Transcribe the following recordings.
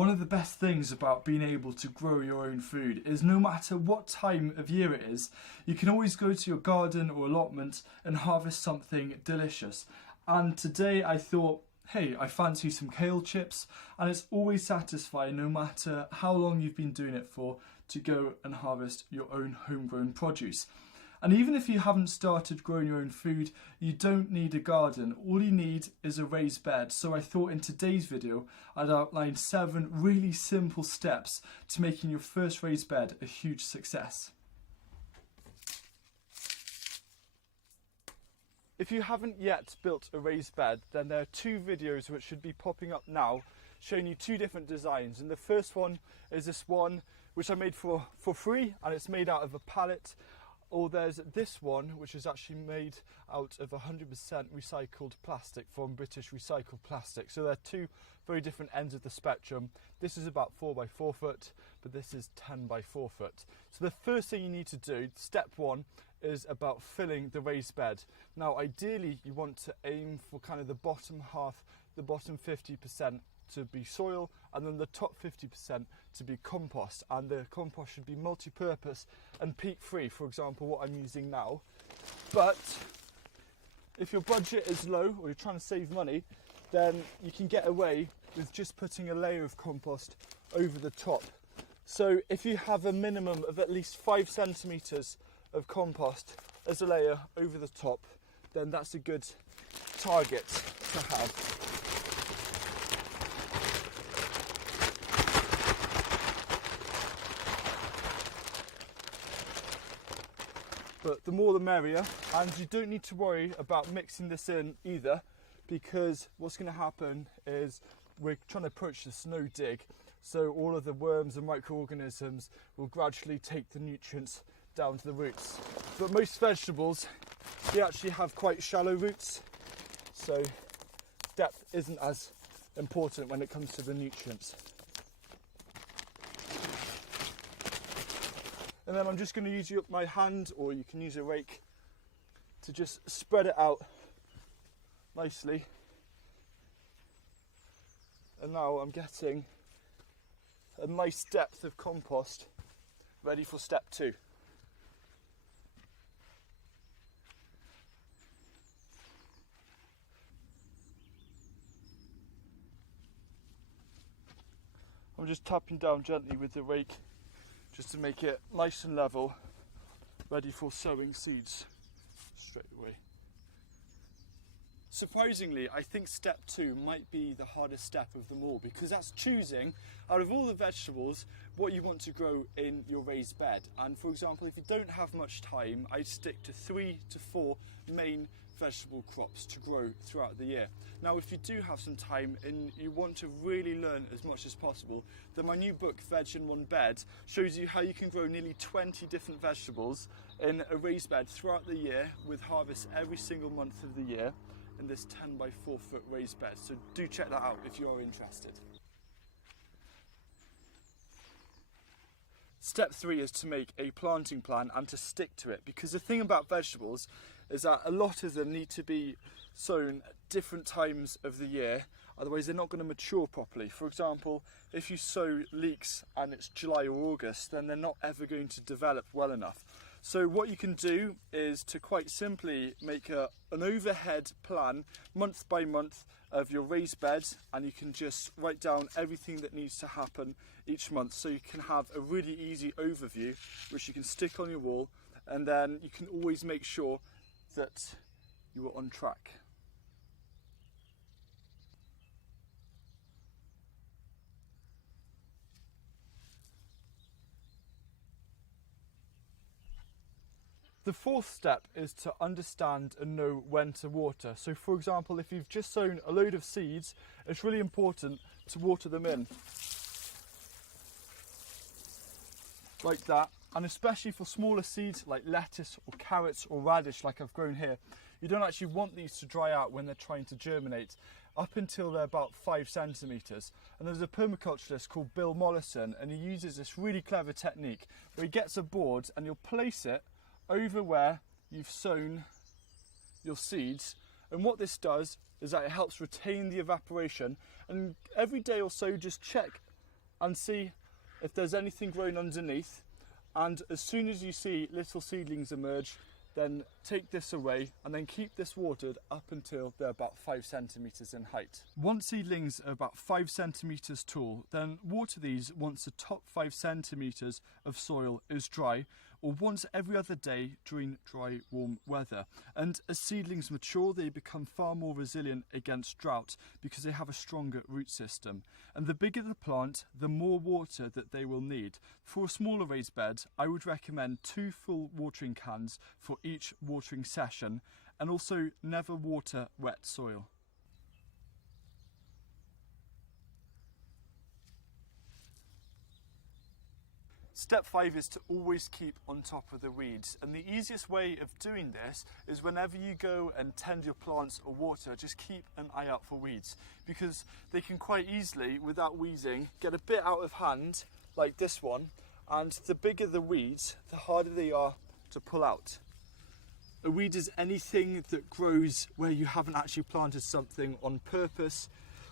One of the best things about being able to grow your own food is no matter what time of year it is, you can always go to your garden or allotment and harvest something delicious. And today I thought, hey, I fancy some kale chips, and it's always satisfying no matter how long you've been doing it for to go and harvest your own homegrown produce. And even if you haven't started growing your own food, you don't need a garden. All you need is a raised bed. So I thought in today's video, I'd outline 7 really simple steps to making your first raised bed a huge success. If you haven't yet built a raised bed, then there are 2 videos which should be popping up now showing you 2 different designs. And the first one is this one which I made for free, and it's made out of a pallet. Or there's this one which is actually made out of 100% recycled plastic from British Recycled Plastic. So they're 2 very different ends of the spectrum. This is about 4 by 4 foot, but this is 10 by 4 foot. So the first thing you need to do, step 1, is about filling the raised bed. Now ideally you want to aim for kind of the bottom half, the bottom 50% to be soil, and then the top 50% to be compost, and the compost should be multi-purpose and peat free, for example what I'm using now. But if your budget is low or you're trying to save money, then you can get away with just putting a layer of compost over the top. So if you have a minimum of at least 5 centimeters of compost as a layer over the top, then that's a good target to have. But the more the merrier, and you don't need to worry about mixing this in either, because what's going to happen is we're trying to approach the snow dig, so all of the worms and microorganisms will gradually take the nutrients down to the roots. But most vegetables, they actually have quite shallow roots, so depth isn't as important when it comes to the nutrients. And then I'm just going to use my hand, or you can use a rake, to just spread it out nicely. And now I'm getting a nice depth of compost ready for step 2. I'm just tapping down gently with the rake just to make it nice and level, ready for sowing seeds straight away. Surprisingly, I think step 2 might be the hardest step of them all, because that's choosing out of all the vegetables what you want to grow in your raised bed. And for example, if you don't have much time, I'd stick to 3 to 4 main vegetable crops to grow throughout the year. Now if you do have some time and you want to really learn as much as possible, then my new book Veg in One Bed shows you how you can grow nearly 20 different vegetables in a raised bed throughout the year, with harvest every single month of the year in this 10 by 4 foot raised bed. So do check that out if you are interested. Step 3 is to make a planting plan and to stick to it, because the thing about vegetables is that a lot of them need to be sown at different times of the year, otherwise they're not going to mature properly. For example, if you sow leeks and it's July or August, then they're not ever going to develop well enough. So what you can do is to quite simply make an overhead plan month by month of your raised bed, and you can just write down everything that needs to happen each month, so you can have a really easy overview which you can stick on your wall, and then you can always make sure that you are on track. The 4th step is to understand and know when to water. So for example, if you've just sown a load of seeds, it's really important to water them in. Like that. And especially for smaller seeds like lettuce or carrots or radish like I've grown here, you don't actually want these to dry out when they're trying to germinate up until they're about 5 centimetres. And there's a permaculturist called Bill Mollison, and he uses this really clever technique where he gets a board and you'll place it over where you've sown your seeds, and what this does is that it helps retain the evaporation, and every day or so just check and see if there's anything growing underneath. And as soon as you see little seedlings emerge, then take this away and then keep this watered up until they're about 5 centimetres in height. Once seedlings are about 5 centimetres tall, then water these once the top 5 centimetres of soil is dry, or once every other day during dry, warm weather. And as seedlings mature, they become far more resilient against drought because they have a stronger root system. And the bigger the plant, the more water that they will need. For a smaller raised bed, I would recommend 2 full watering cans for each watering session, and also never water wet soil. Step 5 is to always keep on top of the weeds, and the easiest way of doing this is whenever you go and tend your plants or water, just keep an eye out for weeds, because they can quite easily, without weeding, get a bit out of hand like this one, and the bigger the weeds, the harder they are to pull out. A weed is anything that grows where you haven't actually planted something on purpose,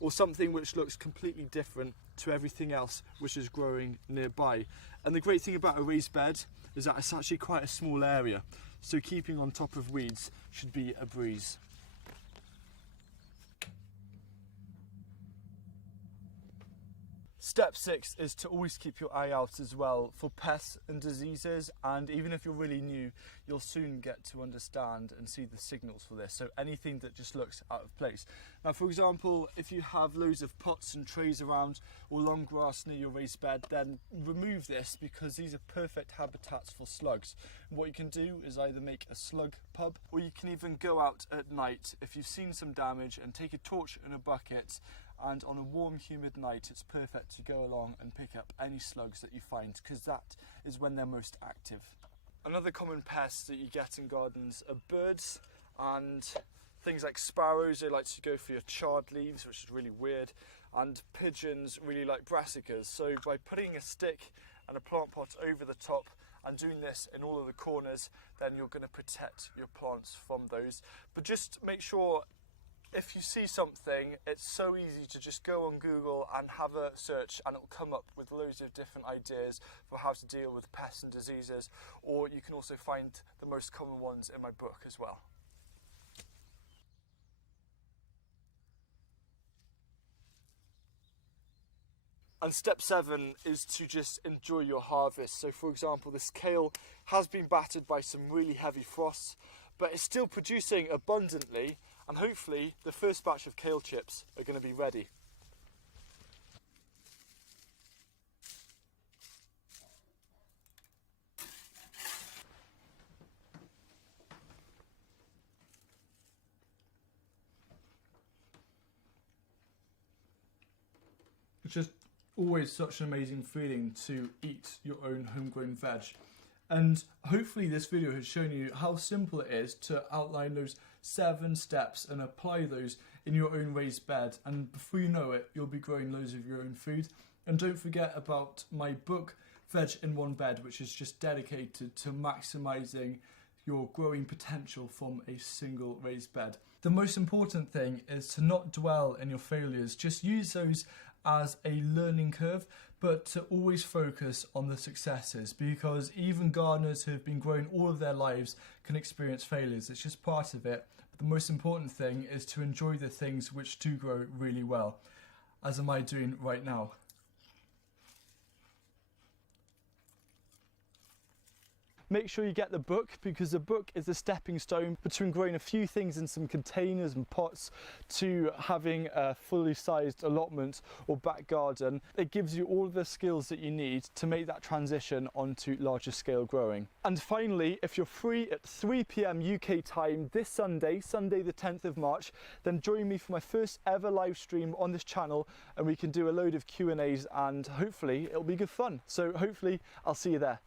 or something which looks completely different to everything else which is growing nearby. And the great thing about a raised bed is that it's actually quite a small area, so keeping on top of weeds should be a breeze. Step 6 is to always keep your eye out as well for pests and diseases, and even if you're really new, you'll soon get to understand and see the signals for this, so anything that just looks out of place. Now, for example, if you have loads of pots and trays around or long grass near your raised bed, then remove this, because these are perfect habitats for slugs. What you can do is either make a slug pub, or you can even go out at night if you've seen some damage and take a torch and a bucket, and on a warm, humid night, it's perfect to go along and pick up any slugs that you find, because that is when they're most active. Another common pest that you get in gardens are birds and things like sparrows. They like to go for your charred leaves, which is really weird, and pigeons really like brassicas. So by putting a stick and a plant pot over the top and doing this in all of the corners, then you're going to protect your plants from those. But just make sure, if you see something, it's so easy to just go on Google and have a search, and it'll come up with loads of different ideas for how to deal with pests and diseases, or you can also find the most common ones in my book as well. And step 7 is to just enjoy your harvest. So for example, this kale has been battered by some really heavy frosts, but it's still producing abundantly, and hopefully the first batch of kale chips are going to be ready. It's just always such an amazing feeling to eat your own homegrown veg. And hopefully this video has shown you how simple it is to outline those 7 steps and apply those in your own raised bed. And before you know it, you'll be growing loads of your own food. And don't forget about my book, Veg in One Bed, which is just dedicated to maximising your growing potential from a single raised bed. The most important thing is to not dwell in your failures. Just use those as a learning curve, but to always focus on the successes, because even gardeners who have been growing all of their lives can experience failures. It's just part of it. But the most important thing is to enjoy the things which do grow really well, as am I doing right now. Make sure you get the book, because the book is a stepping stone between growing a few things in some containers and pots to having a fully sized allotment or back garden. It gives you all the skills that you need to make that transition onto larger scale growing. And finally, if you're free at 3 p.m. UK time this Sunday the 10th of March, then join me for my first ever live stream on this channel, and we can do a load of Q&As, and hopefully it'll be good fun. So hopefully I'll see you there.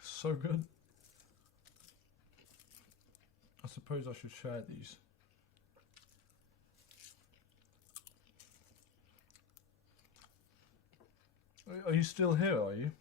So good. I suppose I should share these. Are you still here, are you?